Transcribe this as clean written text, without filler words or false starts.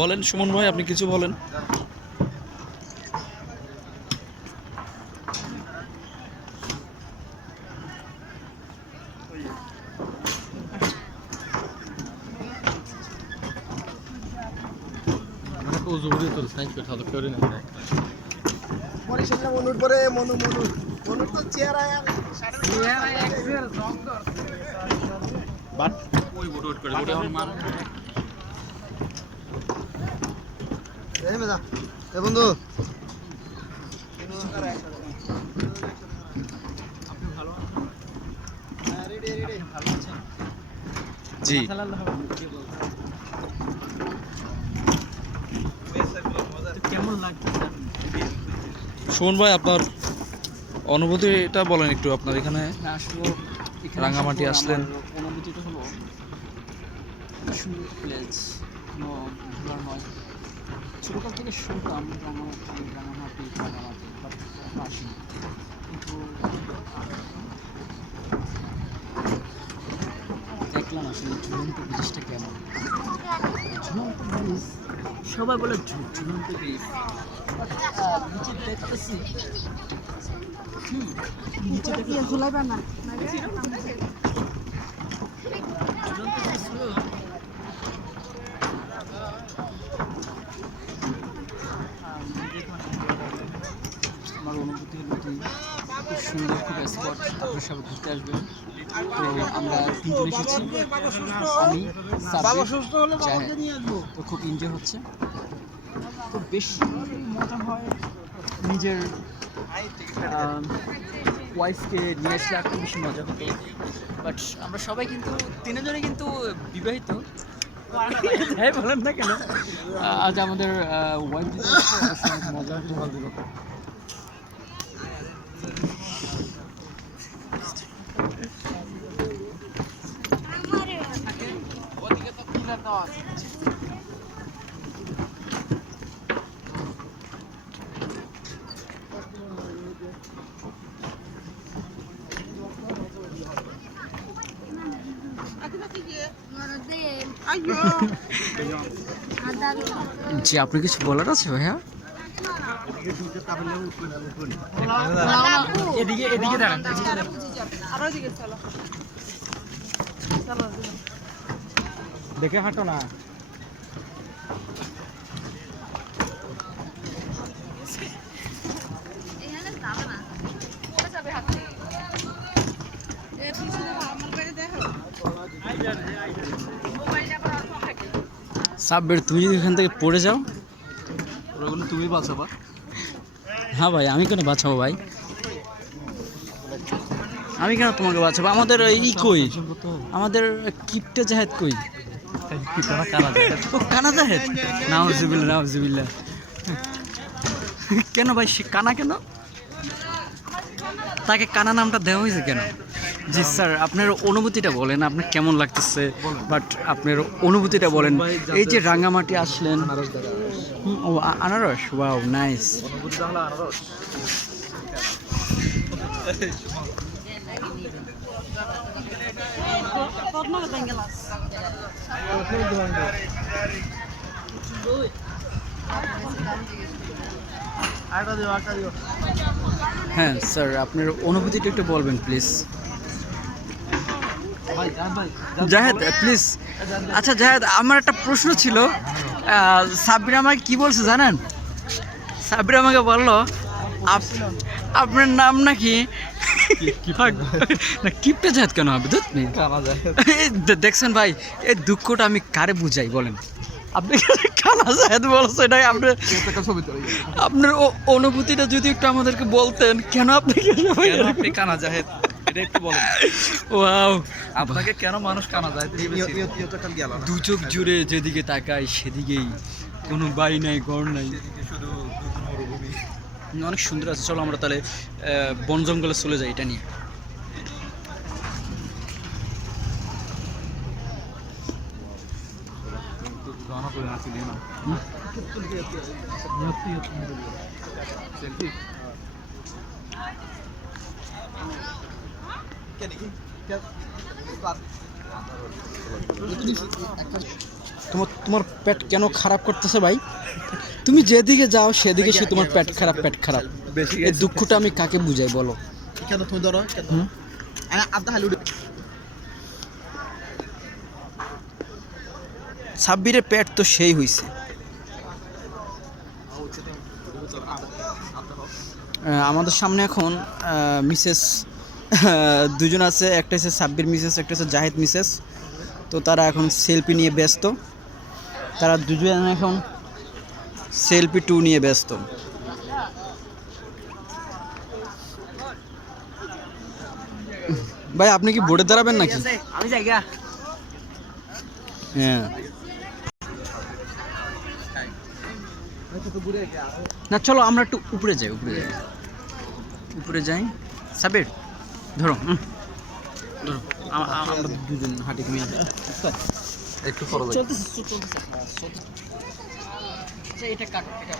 বলেন সুমন ভাই, আপনি কিছু বলেন। বন্ধু জি কেমন লাগছে সুমন ভাই, আপনার অনুভূতিটা বলেন একটু। আপনার এখানে আসলে রাঙামাটি আসলেন, অনুভূতিটা হলো সুন্দর প্লেস, কোনো ভোলার নয়। ছোটোকাল থেকে শুনতাম রাঙামাটি বাট আসিনি, কিন্তু দেখলাম আসলে ঝুলন্ত ব্রিজটা কেমন। ঝুলন্ত ব্রিজ সবাই বলে ঝুলন্ত ব্রিজ, নিচে দেখতেছি নিচে দেখতে ঝুলাইবা না আমার অনুভূতি হলো কি, খুব সুন্দর খুব স্পট, আপনার সবাই ঘুরতে আসবেন। তো আমরা তিনজন এসেছি, আমি তো খুব এনজয় হচ্ছে। তো বেশি মজা হয় নিজের ওয়াইফকে নিয়ে আসলে আর খুব বেশি মজা হতো। বাট আমরা সবাই কিন্তু তিনজনে কিন্তু বিবাহিত, তাই বলেন না কেন। আজ আমাদের ওয়াইফ দিতে মজা হতো, ভালো দিল। জি, আপনি কিছু বলার আছে ভাইয়া? এদিকে এদিকে দাঁড়ান, দেখে হাঁটো না। সাব্বির, তুমি যদি এখান থেকে পড়ে যাও, ওগুলো তুমি বাঁচাবা। হ্যাঁ ভাই, আমি কেন বাঁচাবো ভাই? আমি কেন তোমাকে বাঁচাবো? আমাদের ই কই, আমাদের কিপটে জাহেদ কই? কানা জাহেদ, নাউজুবিল্লাহ নাউজুবিল্লাহ। কেন ভাই, সে কানা কেন? তাকে কানা নামটা দেওয়া হয়েছে কেন? জি স্যার, আপনার অনুভূতিটা বলেন, আপনার কেমন লাগতেছে? বাট আপনার অনুভূতিটা বলেন। এই যে রাঙামাটি আসলেন, ও আনারস, ওয়াও নাইস। হ্যাঁ স্যার, আপনার অনুভূতিটা একটু বলবেন প্লিজ। জাহেদ প্লিজ। আচ্ছা জাহেদ, আমার একটা প্রশ্ন ছিল। সাব্বির আমাকে কি বলছে জানেন? সাব্বির আমাকে বললো আপনার নাম নাকি না কিপটা জাহেদ কেন হবে? দেখছেন ভাই, এই দুঃখটা আমি কারে বুঝাই বলেন? আপনি কানা জাহেদ বলছেন, এটাই আপনার আপনার অনুভূতিটা যদি একটু আমাদেরকে বলতেন, কেন আপনি আপনি কানা জাহেদ এটা একটু বলেন। ওয়াও, আপনাকে কেন মানুষ কানা জাহেদ ভেবেছে? দু চোখ জুড়ে যেদিকে তাকাই সেদিকেই কোনো বাড়ি নাই, ঘর নাই, শুধু মরুভূমি। অনেক সুন্দর আছে। চলো আমরা তাহলে বন জঙ্গলে চলে যাই এটা নিয়ে। তোমার পেট কেন খারাপ করতেছে ভাই? তুমি যেদিকে যাও সেদিকে সে তোমার পেট খারাপ, পেট খারাপ। এই দুঃখটা আমি কাকে বুঝাই বলো? সাব্বিরের পেট তো সেই হইছে। আমাদের সামনে এখন মিসেস দুজন আছে, একটা হচ্ছে সাব্বির মিসেস, একটা হচ্ছে জাহিদ মিসেস। তো তারা এখন সেলফি নিয়ে ব্যস্ত, তারা দুজন এখন সেলফি 2 নিয়ে ব্যস্ত। ভাই আপনি কি বোর্ডে দাঁড়াবেন নাকি? আমি জায়গা হ্যাঁ না, চলো আমরা একটু উপরে যাই, উপরে যাই। সাবির ধরো, ধরো, আমরা দুজন হাঁটি, তুমি একটু ফলো চলতেছে। এটা কাট, এটা